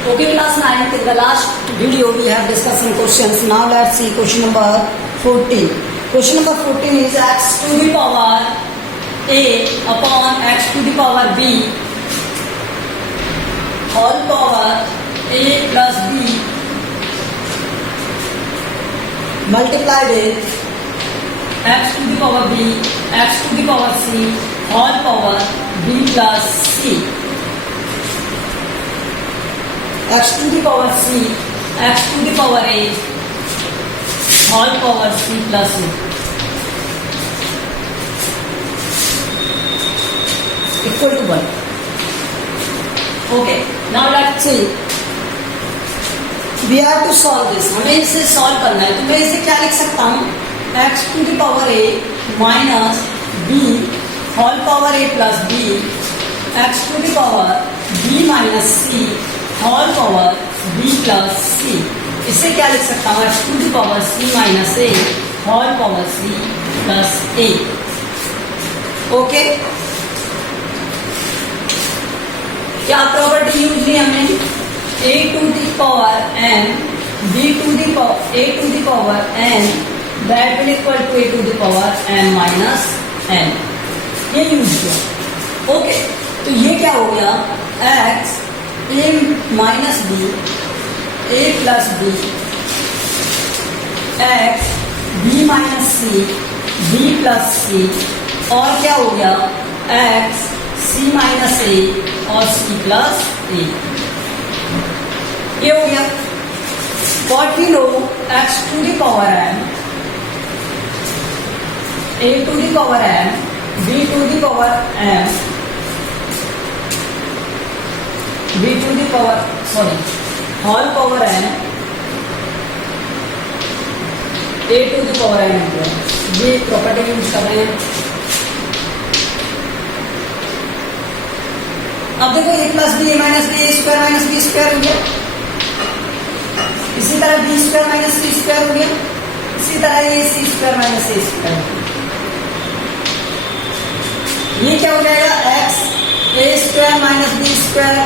Okay, class 9th, in the last video we have discussed some questions. Now let's see question number 14. Question number 14 is x to the power a upon x to the power b whole power a plus b multiplied with x to the power b, x to the power c whole power b plus c. X to the power c, x to the power a whole power c plus a equal to 1. Okay, now let's see. We have to solve this. हमें इसे solve करना है. तो मैं इसे क्या लिख सकता हूँ? x to the power a minus b whole power a plus b x to the power b minus c whole power b plus c. इसे क्या लिख सकता हूँ? x to the power c minus a whole power c plus a. Okay, क्या property use की हमने? a to the power n b to the power a to the power n that will equal to a to the power n minus n. ये use किया. Okay, तो ये क्या हो गया? x a minus b a plus b x b minus c b plus c और क्या हो गया? x c minus a और c plus a. ये हो गया. What we know, x to the power n a to the power n b to the power m b to the power whole power n a to the power n हो गया. ये property use कर रहे हैं. अब देखो a plus B a minus B square हो गया. इसी तरह B square minus C square हो गया. इसी तरह A C square minus A square हो गया. ये क्या हो जाएगा? X A square minus B square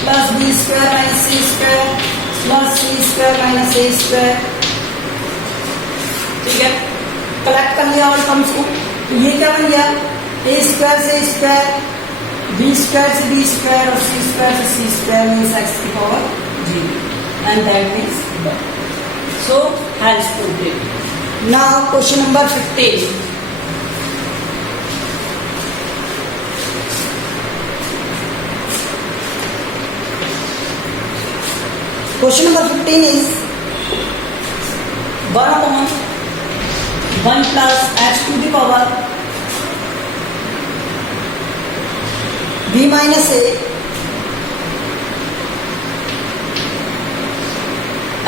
plus B square minus C square plus C square minus A square. ठीक है, कलेक्ट कर लिया और टर्म्स को. तो ये क्या बन गया? ए स्क्वायर से स्क्वायर बी स्क्वायर से बी स्क्वायर और सी स्क्वायर से सी स्क्वायर मीन्स एक्स की power G. And that means 1. So, hence proved. Now, question number 15. Question number 15 is 1 upon 1 plus h to the power b minus a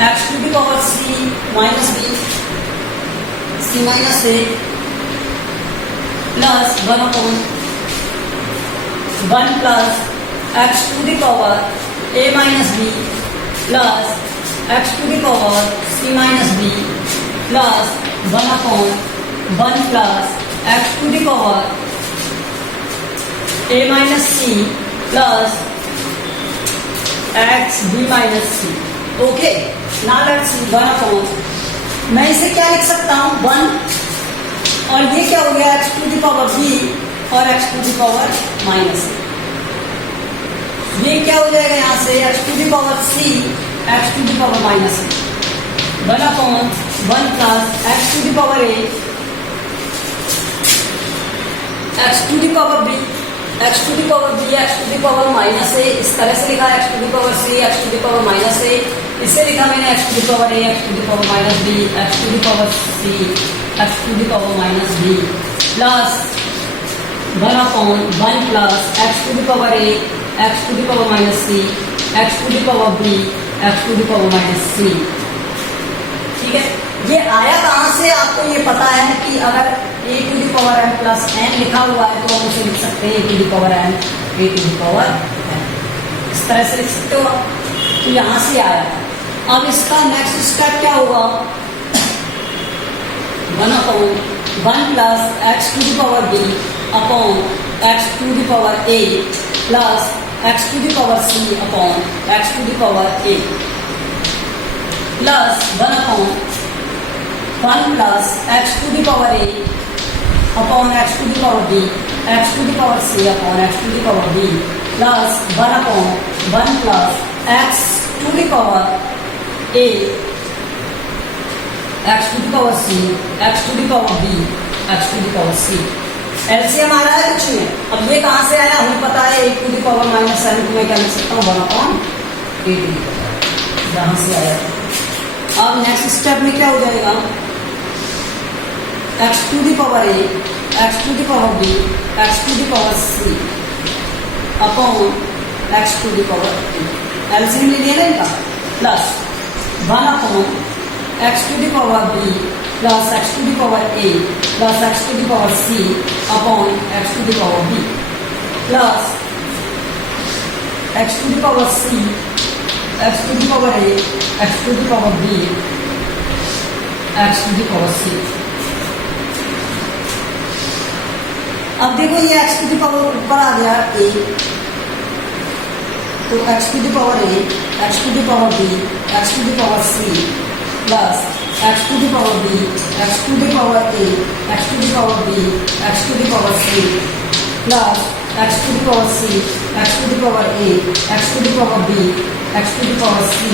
x to the power c minus b c minus a plus 1 upon 1 plus x to the power a minus b plus x to the power c minus b plus 1 upon 1 plus x to the power a minus c plus x b minus c. Okay, now let's see 1 upon. मैं इसे क्या लिख सकता हूँ? 1 और ये क्या हो गया? x to the power b और x to the power minus a. ये क्या हो जाएगा यहाँ से? x to the power c x to the power minus a. 1 upon 1 plus x to the power a x to the power b x to the power b x to the power minus a. इस तरह से लिखा x to the power c x to the power minus a. इससे लिखा मैंने x to the power a x to the power minus b x to the power c x to the power minus b plus 1 upon 1 plus x to the power a x to the power minus c x to the power b x to the power minus c. ठीक है, ये आया कहाँ से? आपको ये पता है कि अगर a to the power n plus n लिखा हुआ है तो हम उसे लिख सकते हैं a to the power n a to the power n. इस तरह से लिख सकते हो आप. तो यहाँ से आया. अब इसका नेक्स्ट स्टेप क्या होगा? 1 upon 1 plus x to the power b upon x to the power a plus X to the power C upon X to the power A plus 1 upon 1 plus X to the power A upon X to the power B X to the power C upon X to the power B plus 1 upon 1 plus X to the power A X to the power C X to the power B X to the power C. LCM आ रहा है कुछ नहीं। अब ये कहाँ से आया हमें पता है, A to the power minus N को मैं क्या लिख सकता हूँ 1 upon A to the power, यहाँ से आया। अब नेक्स्ट स्टेप में क्या हो जाएगा, x to the power A X to the power B X to the power C upon X to the power A, LCM ले लिया ना इनका, plus 1 upon X to the power B plus X to the power A plus X to the power C upon X to the power B plus X to the power C X to the power A X to the power B X to the power C. अब देखो ये X to the power ऊपर आ गया A, तो X to the power A X to the power B X to the power C plus X to the power B X to the power A X to the power B X to the power C plus X to the power C X to the power A X to the power B X to the power C.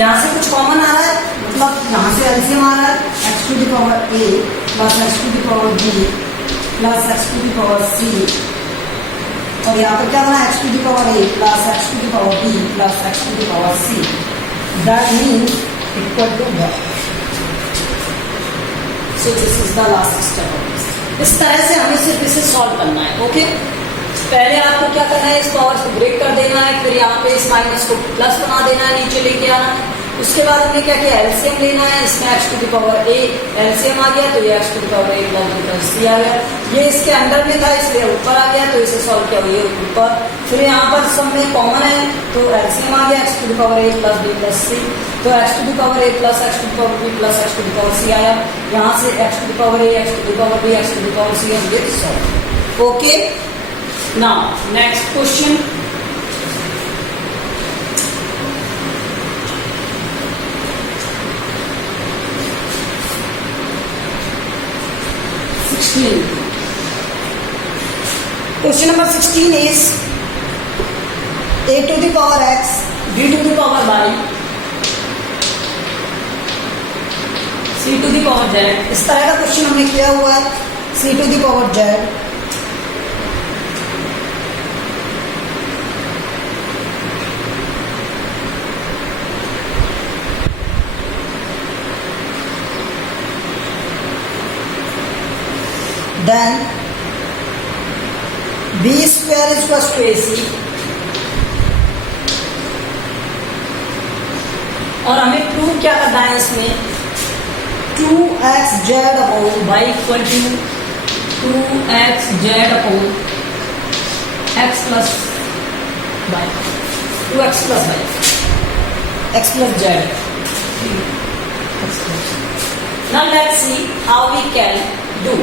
यहाँ से कुछ common आ रहा है, मतलब यहाँ से LCM आ रहा है, X to the power A plus X to the power B plus X to the power C, और यहाँ पर क्या बना, X to the power A plus X to the power B plus X to the power C, that means equal to 1। So this is the last step of this. इस तरह से हमें सिर्फ इसे सॉल्व करना है। ओके, पहले आपको क्या करना है, इस पावर को ब्रेक कर देना है, फिर यहाँ पे इस माइनस को प्लस बना देना है, नीचे लेके आना है। उसके बाद हमने क्या किया, एलसीएम लेना है, इसमें X to the power A LCM आ गया तो ये X to the power A plus C आ गया, ये इसके अंदर में था इसलिए ऊपर आ गया, तो इसे सॉल्व किया ये ऊपर। फिर यहाँ पर सब में कॉमन है तो एलसीएम आ गया X to the power A plus B plus C, तो X to the power A plus X to the power B plus X to the power C आया। यहाँ से X to the power A X to the power B X to the power C हम get solve. Okay, now next question. Question number 16 is a to the power x b to the power y c to the power z। इस तरह का question हमने किया हुआ है, c to the power z then b square is equals to ac, और हमें prove क्या करना है इसमें, 2xz upon y equal to 2xz upon x plus y, 2x plus y x plus z। Now let's see how we can do।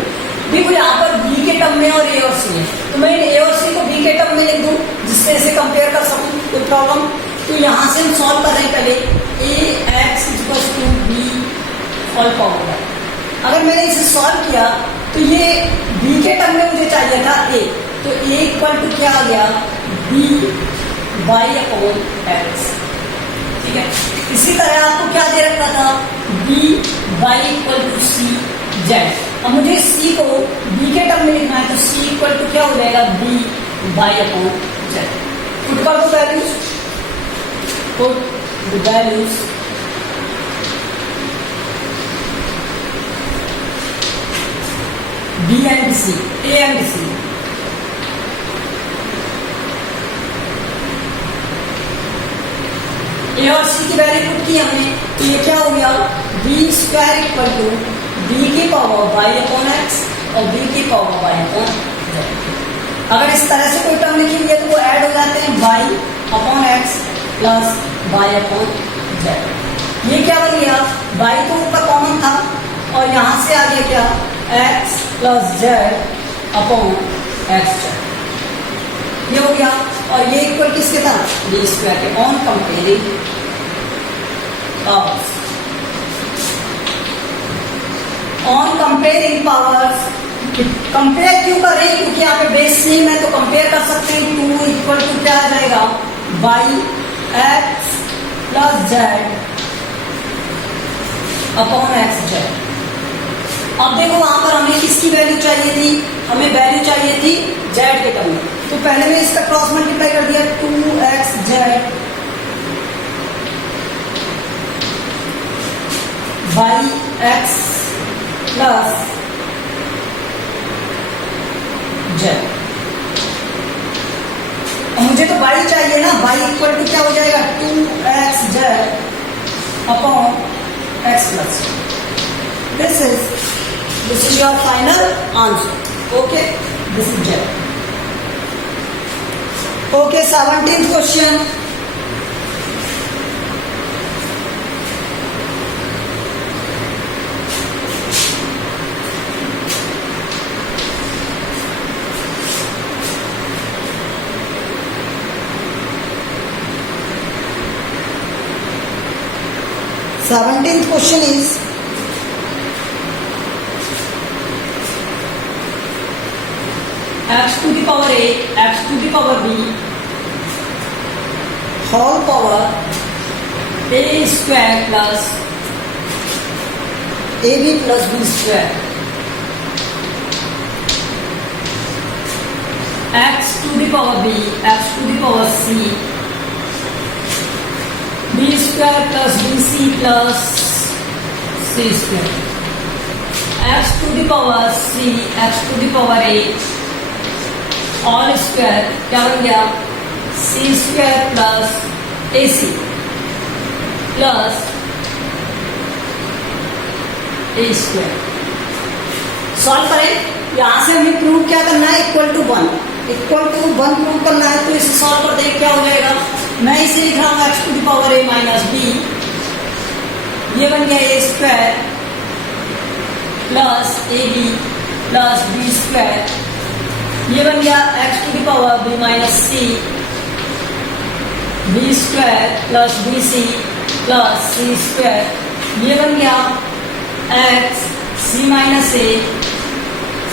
देखो यहाँ पर b के टर्म में और a और c है, तो मैं a और c को b के टर्म में लिख दूं जिससे इसे कंपेयर कर सकूं, कोई प्रॉब्लम। तो यहाँ से हम सॉल्व कर रहे हैं पहले ax equals to b whole power. अगर मैंने इसे सॉल्व किया तो ये b के टर्म में मुझे चाहिए था a, तो a इक्वल टू क्या आ गया b y अपॉन x। ठीक है, इसी तरह आपको क्या दे रखा था b y equal to c z। अब मुझे c को b के टर्म में लिखना है, तो c इक्वल टू क्या हो जाएगा b y upon z। Put कर दो values, put values b and c, a and c। a और c की वैल्यू पुट की हमने, तो ये क्या हो गया b square equal to b की पावर y अपॉन x और b की पावर y अपॉन z। अगर इस तरह से कोई टर्म लिखी हुई है तो वो ऐड हो जाते हैं y upon x plus y upon z। ये क्या बन गया, y तो ऊपर कॉमन था और यहाँ से आ गया क्या x plus z upon x Z, ये हो गया। और ये इक्वल किसके था, बी स्क्वायर के। On comparing powers, on comparing powers, compare क्यों कर रहे हैं, क्योंकि यहाँ पे बेस सेम है तो कंपेयर कर सकते हैं। 2 इक्वल टू क्या आ जाएगा, by x plus Z upon x Z. अब देखो वहां पर हमें किसकी वैल्यू चाहिए थी, हमें वैल्यू चाहिए थी जेड के टर्म में, तो पहले मैं इसका क्रॉस मल्टीप्लाई कर दिया 2x Z by x plus Z. मुझे तो बाई चाहिए ना, बाई इक्वल टू क्या हो जाएगा 2x Z upon x plus. This is your final answer. Okay, this is Z. Okay, 17th question. Seventeenth question is x to the power a, x to the power b, whole power a square plus ab plus b square, x to the power b, x to the power c, b square plus bc plus c square, x to the power c, x to the power a all square, क्या बन गया सी square plus ए सी plus ए square. Solve करें, यहां से हमें prove क्या करना है, इक्वल टू 1 प्रूव करना है। तो इसे सॉल्व कर दें, क्या हो जाएगा, मैं इसे लिख रहा हूं X to the power A minus B, ये बन गया A square plus A B plus B square, ये बन गया x to the power b minus C, B square plus B C plus C square, ये बन गया x सी माइनस ए,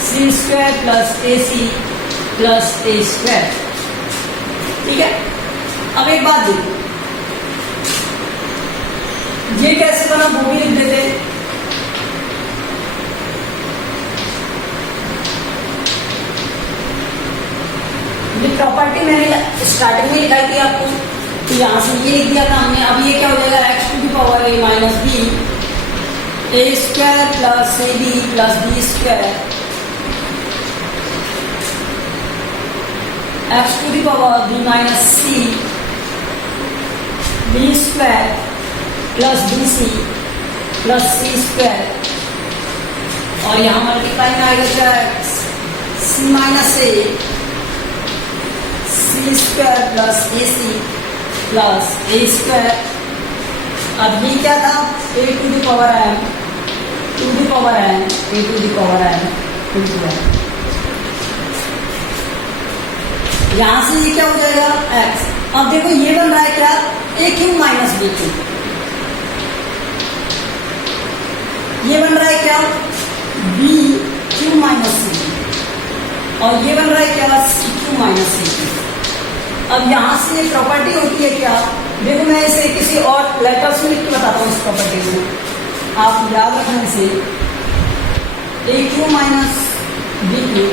सी square plus ए सी plus ए square. ठीक है, अब एक बात देखो, ये कैसे बना वो भी लिख देते। प्रॉपर्टी मैंने स्टार्टिंग में लिखा थी आपको, तो यहां से ये लिख दिया था हमने। अब ये क्या हो जाएगा x to the power A minus b, a square plus A B plus B square, x to the power b minus C, B square plus B C plus C square, और यहां मल्टीप्लाई में आएगा क्या c minus ए, सी square plus ए सी plus ए square. अब ये क्या था, a to the power m to the power n a to the power n to the N. यहां से ये क्या हो जाएगा एक्स। अब देखो ये बन रहा है क्या, ए क्यू माइनस बी क्यू, ये बन रहा है क्या बी क्यू माइनस सी, और ये बन रहा है क्या सी क्यू माइनस सी क्यू। अब यहां से ये प्रॉपर्टी होती है क्या, देखो मैं इसे किसी और लेटर्स में लिख के बताता हूँ इस प्रॉपर्टी को, आप याद रखने से a q minus b q,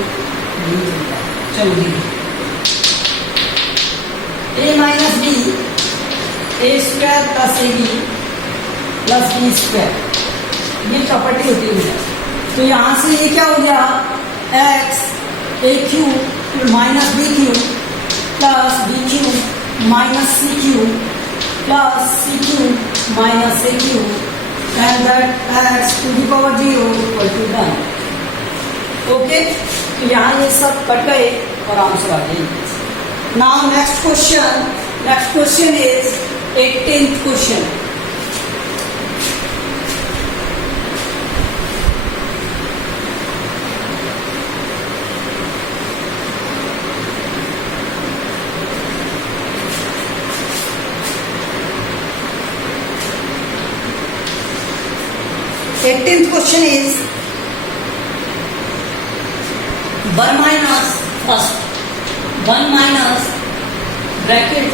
चलो a minus b, a square plus A B plus B square, ये प्रॉपर्टी होती है। तो यहां से ये क्या हो गया x a q minus b q plus b q minus C q plus c Q minus a q, and that x to the power 0 equal to 1। Okay, तो यहाँ ये सब कट गए और आंसर आ गए। Now next question is 18th question. 18th question is 1 minus first 1 minus bracket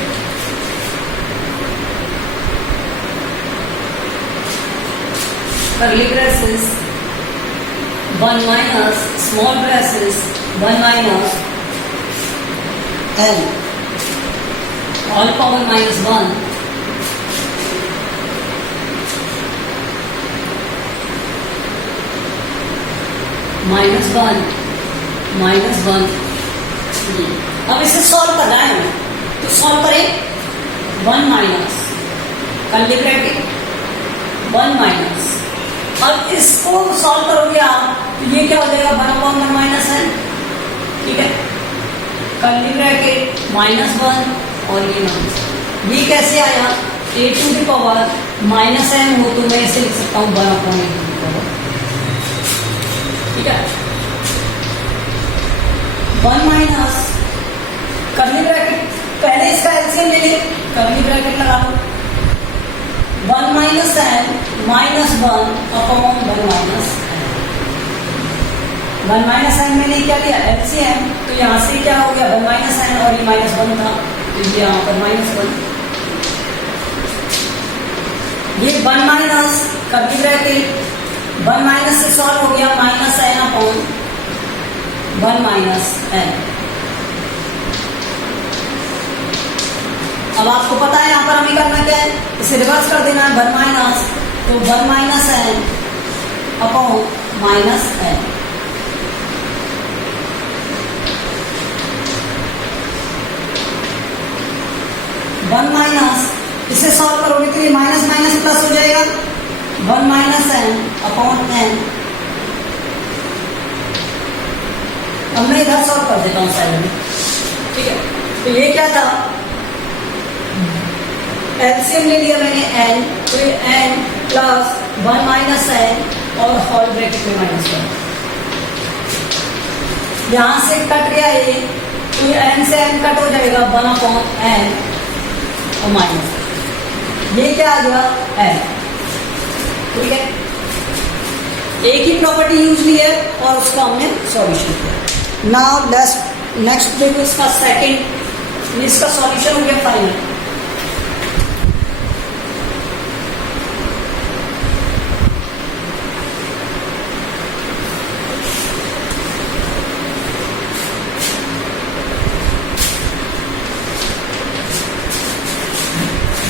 curly braces 1 minus small braces 1 minus n all power minus 1 minus 1 minus 1 अब इसे solve करना है तो सॉल्व करें 1 माइनस कर्ली ब्रैकेट 1 माइनस अब इसको solve करोगे आप तो ये क्या हो जाएगा 1/1 माइनस n ठीक है कर्ली ब्रैकेट -1 और ये माइनस ये कैसे आया a to the power -m हो तो मैं इसे लिख सकता हूँ 1/a ठीक है 1 माइनस कर्ली ब्रैकेट पहले इसका एलसीएम ले ले कर्ली ब्रैकेट लगा लो 1 minus n -1 upon 1 minus n 1 minus n मैंने क्या लिया एलसीएम तो यहाँ से क्या हो गया 1 माइनस n और ये -1 था तो ये यहाँ पर -1 ये 1 माइनस कर्ली ब्रैकेट 1 माइनस से सॉल्व हो गया -n अपॉन 1 माइनस n अब आपको पता है यहाँ पर हमें करना क्या है इसे रिवर्स कर देना है 1 माइनस तो 1 minus n upon minus n one minus इसे सॉल्व करोगे तो ये माइनस माइनस प्लस हो जाएगा 1 माइनस n अपॉन n अब मैं इधर सॉल्व कर देता हूँ साइड में ठीक है तो ये क्या था एलसीएम ले लिया मैंने n तो ये n प्लस 1 माइनस n और होल ब्रैकेट में -1 यहां से कट गया ये तो ये n से n कट हो जाएगा 1 अपॉन n और माइनस ये क्या आ गया n ठीक है एक ही प्रॉपर्टी यूज ली है और उसका हमने सॉल्यूशन किया नाउ नेक्स्ट देखो इसका सेकंड इसका सॉल्यूशन हो गया final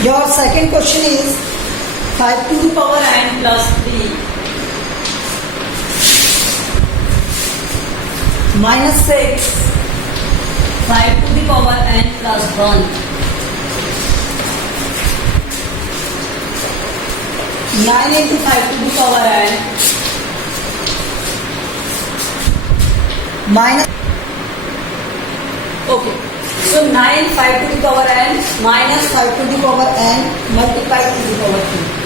Your second question is 5 to the power n plus 3 minus 6 5 to the power n plus 1 9 into 5 to the power n minus okay so 9 5 to the power n minus 5 to the power n multiplied to the power 3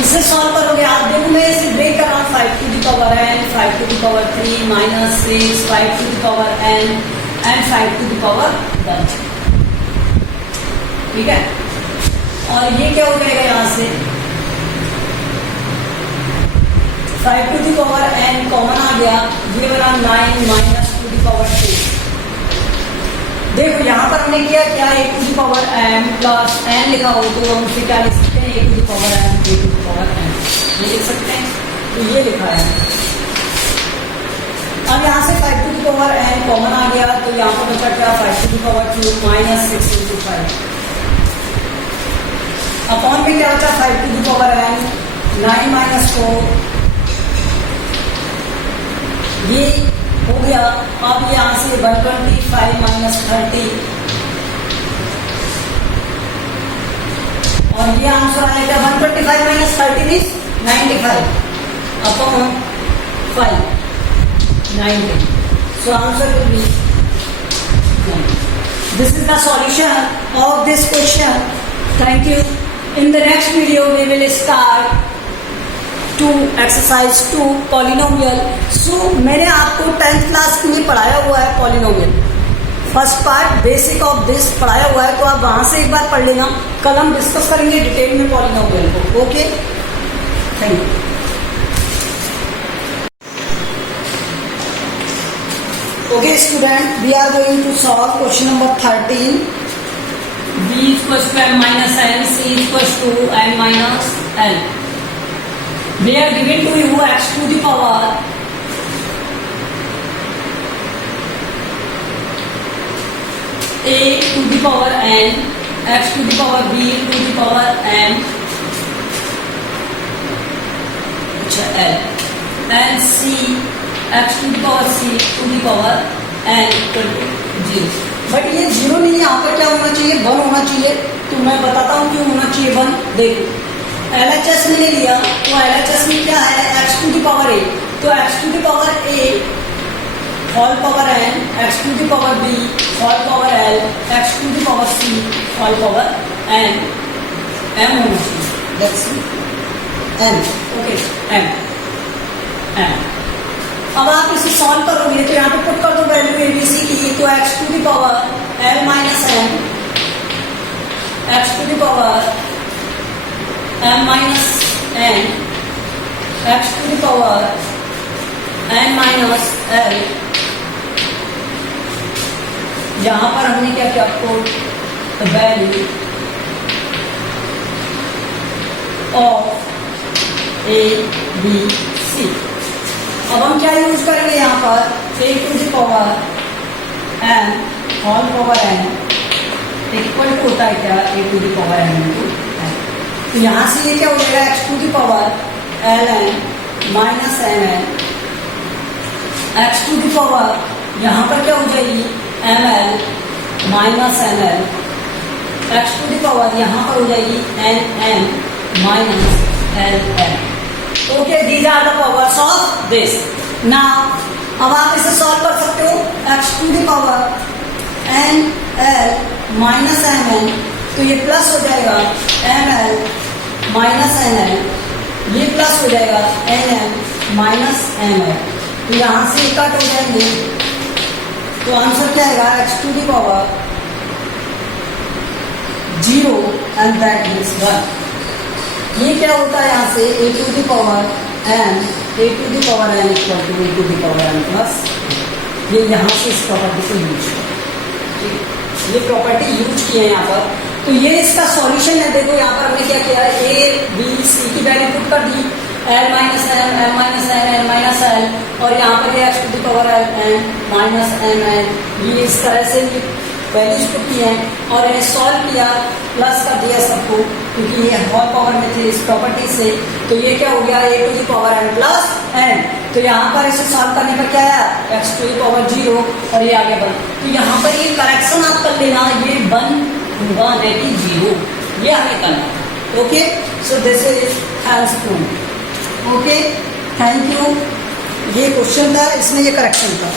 इसे solve करोगे आप देखो मैं इसे break कर रहा हूँ 5 to the power n 5 to the power 3 minus 6 5 to the power n and 5 to the power 10 ठीक है और ये क्या हो जाएगा यहाँ से 5 to the power n common आ गया ये वाला 9 minus to the power 2 देखो यहाँ पर हमने किया क्या a to the power m plus n लिखा हो तो हम उसे क्या लिख सकते हैं a to the power m a to the power n ये लिख सकते हैं तो ये लिखा है अब यहाँ से 5 to the power n common आ गया तो यहाँ पर बचा क्या 5 to the power 2 minus 6 into 5 upon में क्या बचा 5 to the power n 9 minus 4 ये हो गया अब यहाँ से 125 minus 30 और ये आंसर आएगा 125 minus 30 is 95 upon 5 90 so answer will be 90. This is the solution of this question. Thank you. In the next video we will start to exercise 2 polynomial. So मैंने आपको 10th क्लास में पढ़ाया हुआ है polynomial first part basic of this पढ़ाया हुआ है तो आप वहां से एक बार पढ़ लेना कल हम डिस्कस करेंगे डिटेल में polynomial को okay thank you. Okay student, we are going to solve question number 13. B equals to m minus n, c equals to m minus n. They are given to you x to the power a to the power n, x to the power b to the power m, l, and c x to the power c to the power n equal to 0. But ये 0 नहीं है, यहाँ पर क्या होना चाहिए, 1 होना चाहिए। तो मैं बताता हूँ क्यों होना चाहिए 1। देखो LHS मैंने लिया, तो LHS में क्या है, x to the power a, तो x to the power a whole power n, x to the power b whole power l, x to the power c whole power n, m होना चाहिए, that's n, okay, m। अब आप इसे solve करोगे तो यहाँ पे पुट कर दो वैल्यू एबीसी की, तो x to the power l minus m, x to the power m minus n, x to the power n minus l। यहाँ पर हमने क्या किया, put value of A B C. अब हम क्या यूज करेंगे यहाँ पर, a to the power n whole power n equal to होता है क्या, a to the power n into n। तो यहाँ से ये क्या हो जाएगा, x to the power ln minus mn, x to the power यहाँ पर क्या हो जाएगी ml minus ml, x to the power यहाँ पर हो जाएगी nm minus ln। Okay, these are the powers of this. Now, अब आप इसे सॉल्व कर सकते हो, x to the power n l minus mn, तो ये प्लस हो जाएगा ml माइनस nl, ये प्लस हो जाएगा nm माइनस ml। तो यहाँ से कट हो जाएंगे, तो आंसर क्या आएगा, x to the power 0 and that is 1। ये क्या होता है यहाँ से, a to the power n, a to the power n equal to a to the power n plus, ये यहाँ से इस प्रॉपर्टी को यूज किया, ये प्रॉपर्टी यूज की है यहाँ पर। तो ये इसका सॉल्यूशन है। देखो यहाँ पर हमने क्या किया, a b c की वैल्यू पुट कर दी, l minus m, m minus n, n minus l, और यहाँ पर x to the power n माइनस m n, ये इस तरह से वैल्यूज पुट की हैं और इन्हें सॉल्व किया, प्लस कर दिया सबको, क्योंकि ये होल पावर में थे इस प्रॉपर्टी से। तो ये क्या हो गया, a to the power n plus n। तो यहाँ पर इसे सॉल्व करने पर क्या आया, x टू द पावर 0 और ये आगे 1। तो यहाँ पर ये करेक्शन आप कर लेना, ये 1 होगा नहीं 0, ये हमें करना। Okay, so this is helpful. Okay, thank you. ये क्वेश्चन था, इसमें ये करेक्शन था।